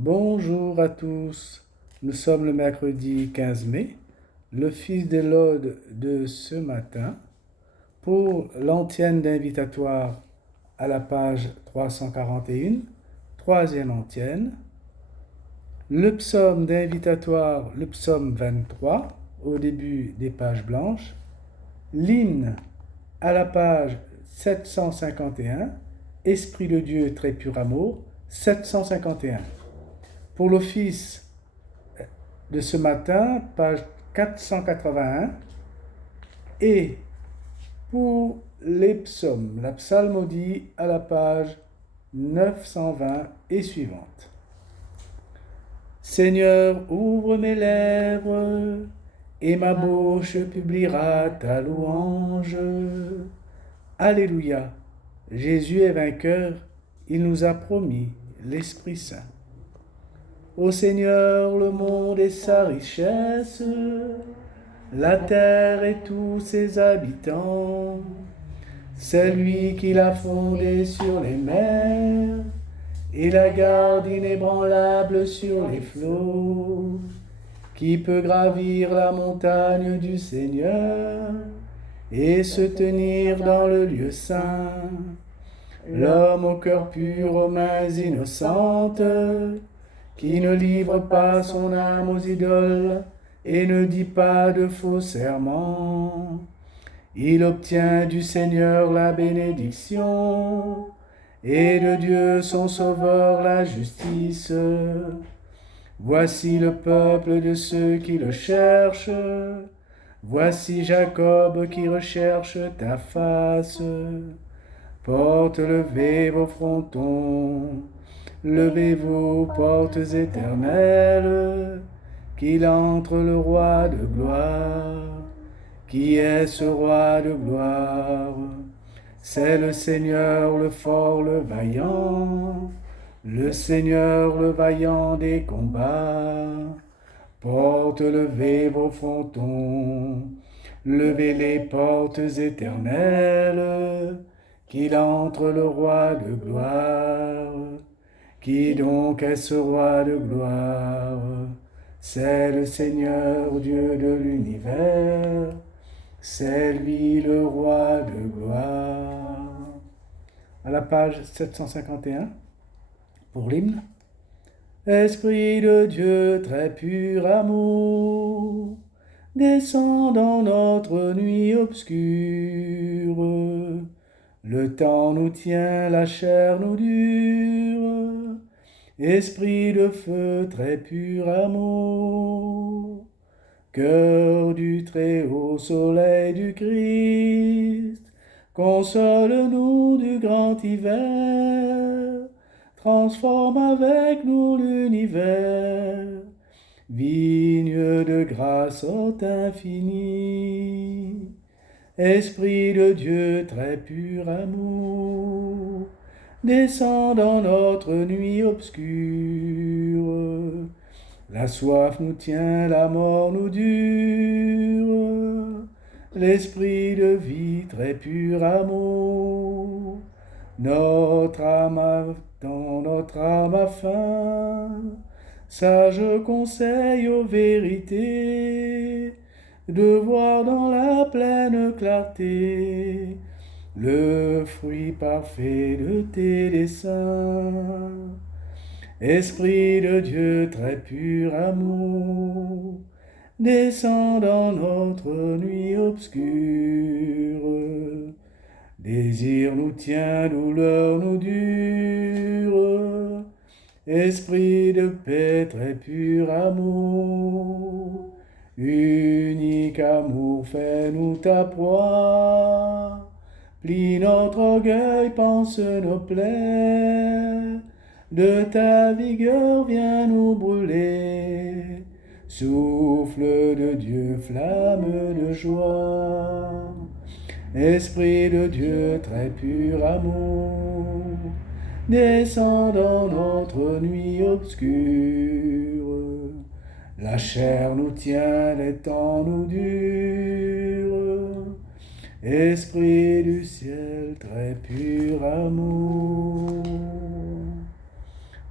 Bonjour à tous. Nous sommes le mercredi 15 mai, le fils de l'Aude de ce matin, pour l'antienne d'invitatoire à la page 341, troisième antienne, le psaume d'invitatoire, le psaume 23, au début des pages blanches, l'hymne à la page 751, Esprit de Dieu très pur amour, 751. Pour l'office de ce matin, page 481, et pour les psaumes, la psalmodie à la page 920 et suivante. Seigneur, ouvre mes lèvres, et ma bouche publiera ta louange. Alléluia, Jésus est vainqueur, il nous a promis l'Esprit Saint. Ô Seigneur, le monde et sa richesse, la terre et tous ses habitants, c'est lui qui l'a fondée sur les mers et la garde inébranlable sur les flots. Qui peut gravir la montagne du Seigneur et se tenir dans le lieu saint? L'homme au cœur pur, aux mains innocentes, qui ne livre pas son âme aux idoles et ne dit pas de faux serments. Il obtient du Seigneur la bénédiction et de Dieu son Sauveur la justice. Voici le peuple de ceux qui le cherchent. Voici Jacob qui recherche ta face. Portes, levez vos frontons. Levez-vous, portes éternelles, qu'il entre le roi de gloire. Qui est ce roi de gloire? C'est le Seigneur, le fort, le vaillant, le Seigneur, le vaillant des combats. Portes, levez vos frontons, levez les portes éternelles, qu'il entre le roi de gloire. Qui donc est ce roi de gloire? C'est le Seigneur Dieu de l'univers, c'est lui le roi de gloire. À la page 751, pour l'hymne. Esprit de Dieu très pur amour, descend dans notre nuit obscure. Le temps nous tient, la chair nous dure. Esprit de feu, très pur amour, cœur du Très-Haut, soleil du Christ, console-nous du grand hiver, transforme avec nous l'univers, vigne de grâce haute infinie. Esprit de Dieu, très pur amour, descend dans notre nuit obscure. La soif nous tient, la mort nous dure. L'esprit de vie, très pur amour, notre âme attend, notre âme a faim. Sage conseil aux vérités, de voir dans la pleine clarté le fruit parfait de tes desseins. Esprit de Dieu, très pur amour, descend dans notre nuit obscure. Désir nous tient, douleur nous dure. Esprit de paix, très pur amour, unique amour, fais-nous ta proie. Plie notre orgueil, pense nos plaies, de ta vigueur viens nous brûler. Souffle de Dieu, flamme de joie. Esprit de Dieu, très pur amour, descend dans notre nuit obscure. La chair nous tient, les temps nous durent. Esprit du ciel, très pur amour.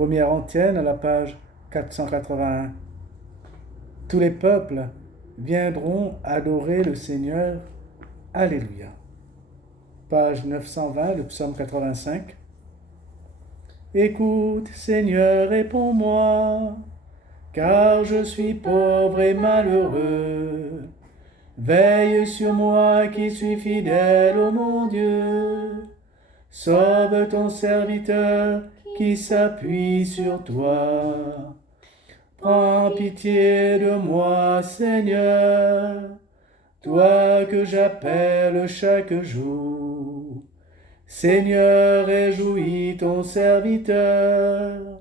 première antienne à la page 481. Tous les peuples viendront adorer le Seigneur. Alléluia. Page 920, le psaume 85. Écoute, Seigneur, réponds-moi, car je suis pauvre et malheureux. Veille sur moi qui suis fidèle, ô mon Dieu. Sauve ton serviteur qui s'appuie sur toi. Prends pitié de moi, Seigneur, toi que j'appelle chaque jour. Seigneur, réjouis ton serviteur,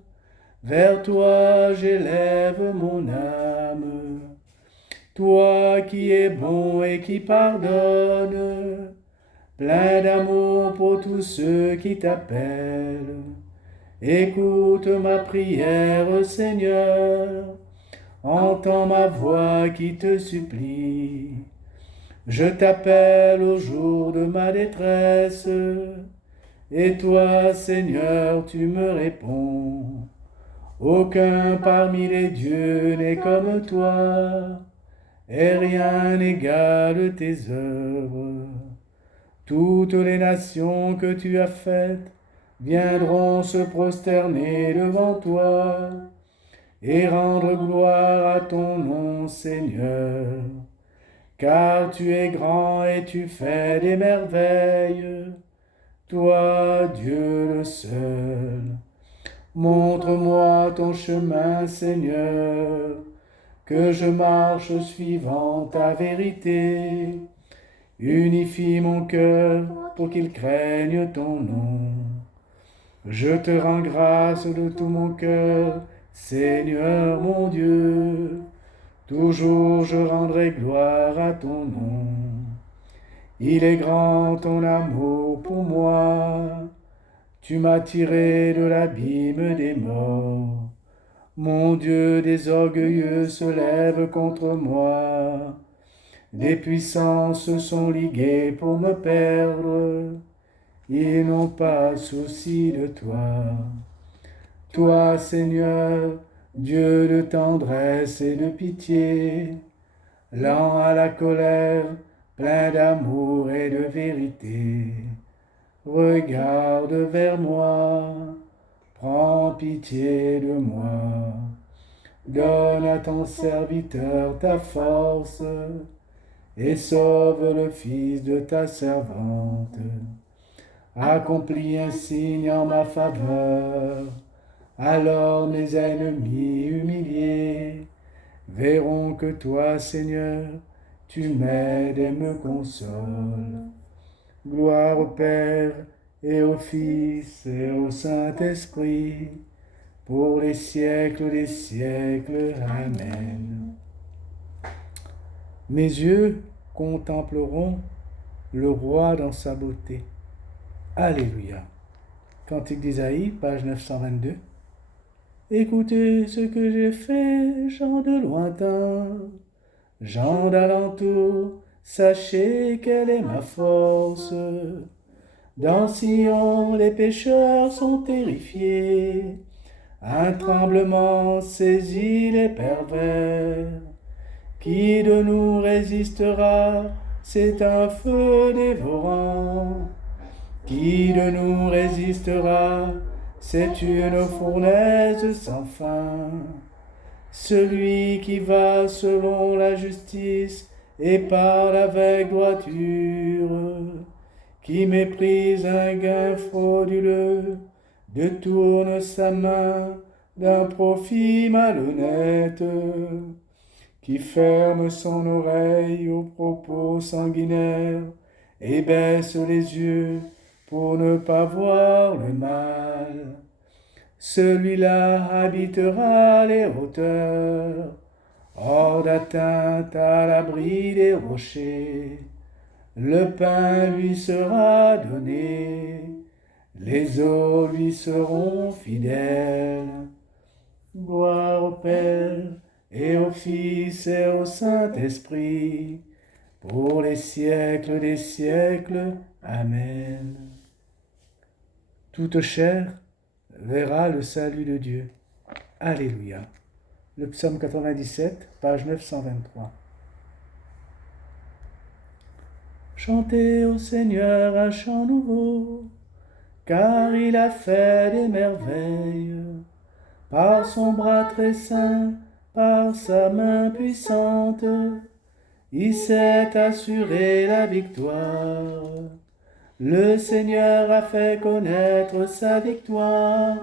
vers toi j'élève mon âme. Toi qui es bon et qui pardonnes, plein d'amour pour tous ceux qui t'appellent. Écoute ma prière, Seigneur, entends ma voix qui te supplie. Je t'appelle au jour de ma détresse, et toi, Seigneur, tu me réponds. Aucun parmi les dieux n'est comme toi, et rien n'égale tes œuvres. Toutes les nations que tu as faites viendront se prosterner devant toi et rendre gloire à ton nom, Seigneur. Car tu es grand et tu fais des merveilles, toi, Dieu le seul. Montre-moi ton chemin, Seigneur, que je marche suivant ta vérité. Unifie mon cœur pour qu'il craigne ton nom. Je te rends grâce de tout mon cœur, Seigneur mon Dieu. Toujours je rendrai gloire à ton nom. Il est grand ton amour pour moi. Tu m'as tiré de l'abîme des morts. Mon Dieu, des orgueilleux se lèvent contre moi. Des puissants se sont ligués pour me perdre. Ils n'ont pas souci de toi. Toi, Seigneur, Dieu de tendresse et de pitié, lent à la colère, plein d'amour et de vérité, regarde vers moi, prends pitié de moi. Donne à ton serviteur ta force et sauve le fils de ta servante. Accomplis un signe en ma faveur, alors mes ennemis humiliés verront que toi, Seigneur, tu m'aides et me consoles. Gloire au Père et au Fils et au Saint-Esprit, pour les siècles des siècles. Amen. Mes yeux contempleront le roi dans sa beauté. Alléluia. Cantique d'Isaïe, page 922. Écoutez ce que j'ai fait, gens de lointain, gens d'alentour, sachez quelle est ma force. Dans Sion, les pécheurs sont terrifiés, un tremblement saisit les pervers. Qui de nous résistera? C'est un feu dévorant. Qui de nous résistera? C'est une fournaise sans fin. Celui qui va selon la justice et parle avec droiture, qui méprise un gain frauduleux, détourne sa main d'un profit malhonnête, qui ferme son oreille aux propos sanguinaires et baisse les yeux pour ne pas voir le mal. Celui-là habitera les hauteurs, hors d'atteinte à l'abri des rochers. Le pain lui sera donné, les eaux lui seront fidèles. Gloire au Père et au Fils et au Saint-Esprit, pour les siècles des siècles. Amen. Toute chair verra le salut de Dieu. Alléluia. Le psaume 97, page 923. Chantez au Seigneur un chant nouveau, car il a fait des merveilles. Par son bras très saint, par sa main puissante, il s'est assuré la victoire. Le Seigneur a fait connaître sa victoire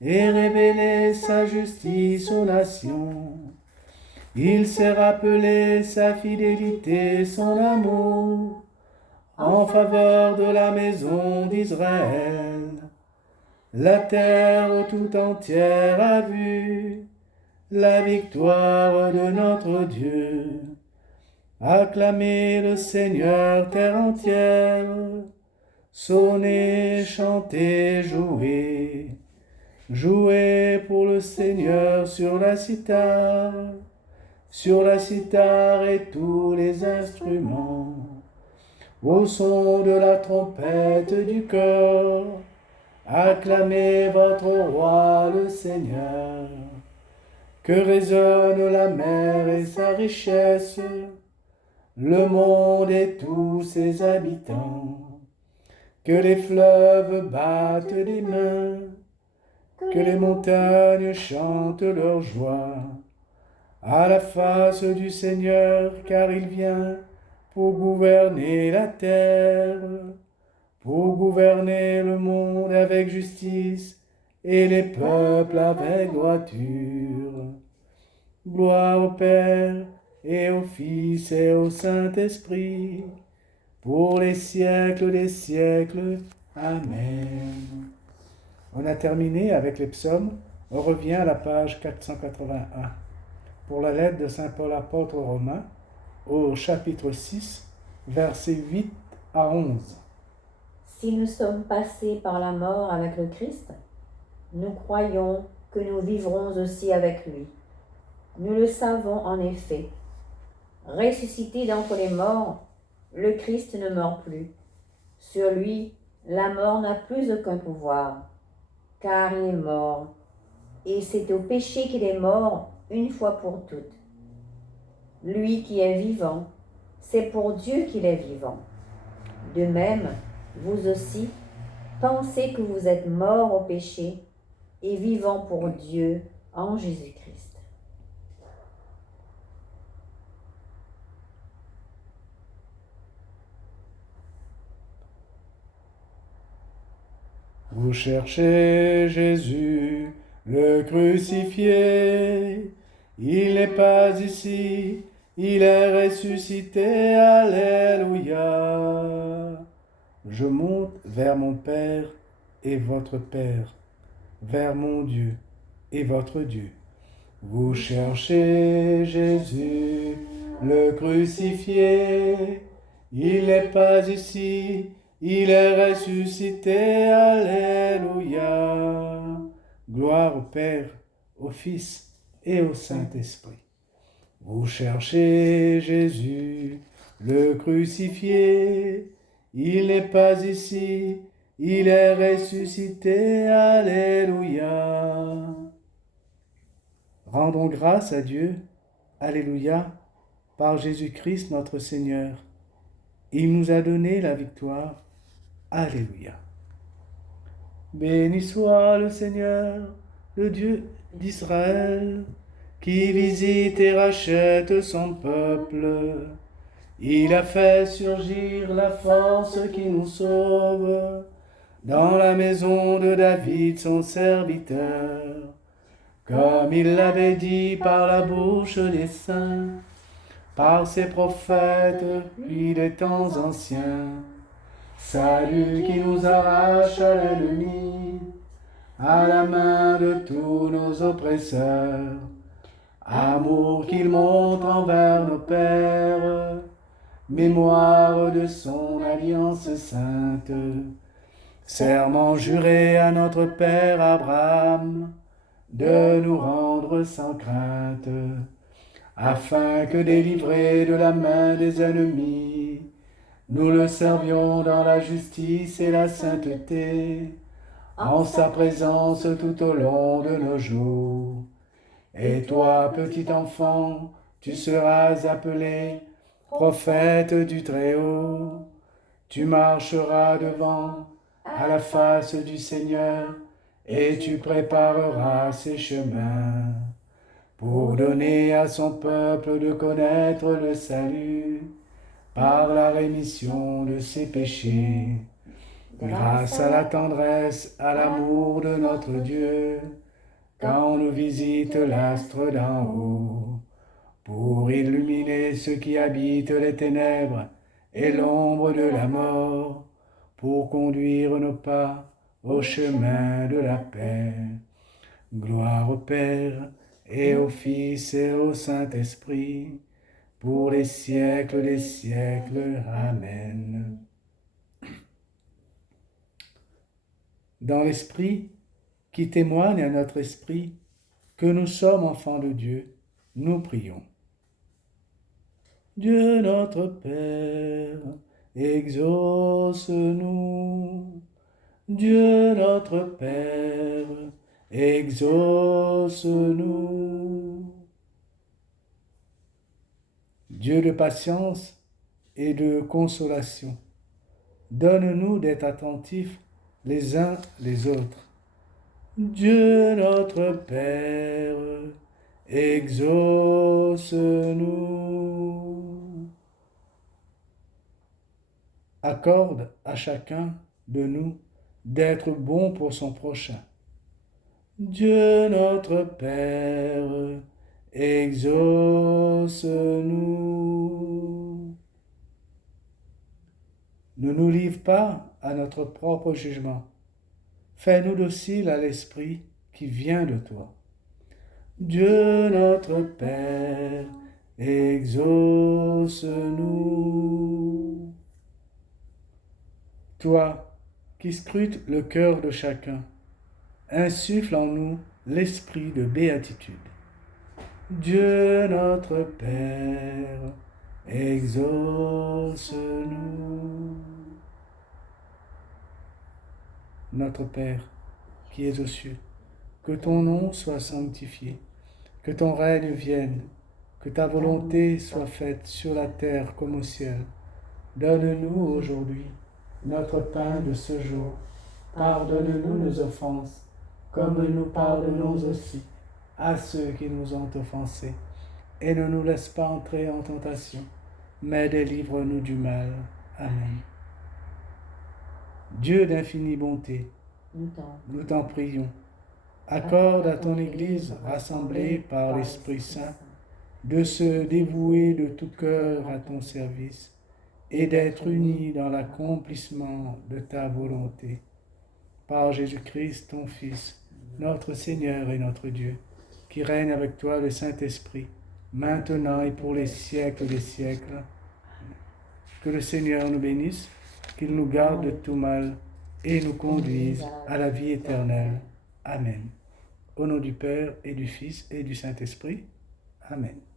et révélé sa justice aux nations. Il s'est rappelé sa fidélité, son amour, en faveur de la maison d'Israël. La terre tout entière a vu la victoire de notre Dieu. Acclamez le Seigneur, terre entière, sonnez, chantez, jouez. Jouez pour le Seigneur sur la cithare et tous les instruments. Au son de la trompette du cor, acclamez votre roi le Seigneur. Que résonne la mer et sa richesse, le monde et tous ses habitants. Que les fleuves battent des mains, que les montagnes chantent leur joie. À la face du Seigneur, car il vient pour gouverner la terre, pour gouverner le monde avec justice et les peuples avec droiture. Gloire au Père et au Fils et au Saint-Esprit, pour les siècles des siècles. Amen. On a terminé avec les psaumes. On revient à la page 481. Pour la lettre de Saint Paul apôtre aux Romains, au chapitre 6, versets 8 à 11. Si nous sommes passés par la mort avec le Christ, nous croyons que nous vivrons aussi avec lui. Nous le savons en effet. Ressuscité d'entre les morts, le Christ ne meurt plus. Sur lui, la mort n'a plus aucun pouvoir, car il est mort, et c'est au péché qu'il est mort une fois pour toutes. Lui qui est vivant, c'est pour Dieu qu'il est vivant. De même, vous aussi, pensez que vous êtes morts au péché et vivants pour Dieu en Jésus-Christ. Vous cherchez Jésus, le crucifié. Il n'est pas ici, il est ressuscité. Alléluia. Je monte vers mon Père et votre Père, vers mon Dieu et votre Dieu. Vous cherchez Jésus, le crucifié. Il n'est pas ici, il est ressuscité. Alléluia. Gloire au Père, au Fils et au Saint-Esprit. Vous cherchez Jésus, le crucifié. Il n'est pas ici, il est ressuscité. Alléluia. Rendons grâce à Dieu. Alléluia. Par Jésus-Christ notre Seigneur. Il nous a donné la victoire. Alléluia. Béni soit le Seigneur, le Dieu d'Israël, qui visite et rachète son peuple. Il a fait surgir la force qui nous sauve dans la maison de David, son serviteur, comme il l'avait dit par la bouche des saints, par ses prophètes, depuis les temps anciens. Salut qui nous arrache à l'ennemi, à la main de tous nos oppresseurs. Amour qu'il montre envers nos pères, mémoire de son alliance sainte. Serment juré à notre Père Abraham, de nous rendre sans crainte, afin que délivrés de la main des ennemis, nous le servions dans la justice et la sainteté, en sa présence tout au long de nos jours. Et toi, petit enfant, tu seras appelé prophète du Très-Haut. Tu marcheras devant à la face du Seigneur et tu prépareras ses chemins pour donner à son peuple de connaître le salut par la rémission de ses péchés. Grâce à la tendresse, à l'amour de notre Dieu, quand nous visite l'astre d'en haut, pour illuminer ceux qui habitent les ténèbres et l'ombre de la mort, pour conduire nos pas au chemin de la paix. Gloire au Père et au Fils et au Saint-Esprit, pour les siècles des siècles. Amen. Dans l'Esprit qui témoigne à notre esprit que nous sommes enfants de Dieu, nous prions. Dieu notre Père, exauce-nous. Dieu notre Père, exauce-nous. Dieu de patience et de consolation, donne-nous d'être attentifs les uns les autres. Dieu notre Père, exauce-nous. Accorde à chacun de nous d'être bon pour son prochain. Dieu notre Père, exauce-nous. Ne nous livre pas à notre propre jugement. Fais-nous dociles à l'Esprit qui vient de toi. Dieu notre Père, exauce-nous. Toi qui scrutes le cœur de chacun, insuffle en nous l'esprit de béatitude. Dieu notre Père, exauce-nous. Notre Père, qui es aux cieux, que ton nom soit sanctifié, que ton règne vienne, que ta volonté soit faite sur la terre comme au ciel. Donne-nous aujourd'hui notre pain de ce jour. Pardonne-nous nos offenses, comme nous pardonnons aussi à ceux qui nous ont offensés. Et ne nous laisse pas entrer en tentation, mais délivre-nous du mal. Amen. Dieu d'infinie bonté, nous t'en prions. Accorde à ton Église, rassemblée par l'Esprit Saint, de se dévouer de tout cœur à ton service et d'être unis dans l'accomplissement de ta volonté. Par Jésus-Christ, ton Fils, notre Seigneur et notre Dieu, qui règne avec toi le Saint-Esprit, maintenant et pour les siècles des siècles. Que le Seigneur nous bénisse, qu'il nous garde de tout mal et nous conduise à la vie éternelle. Amen. Au nom du Père et du Fils et du Saint-Esprit. Amen.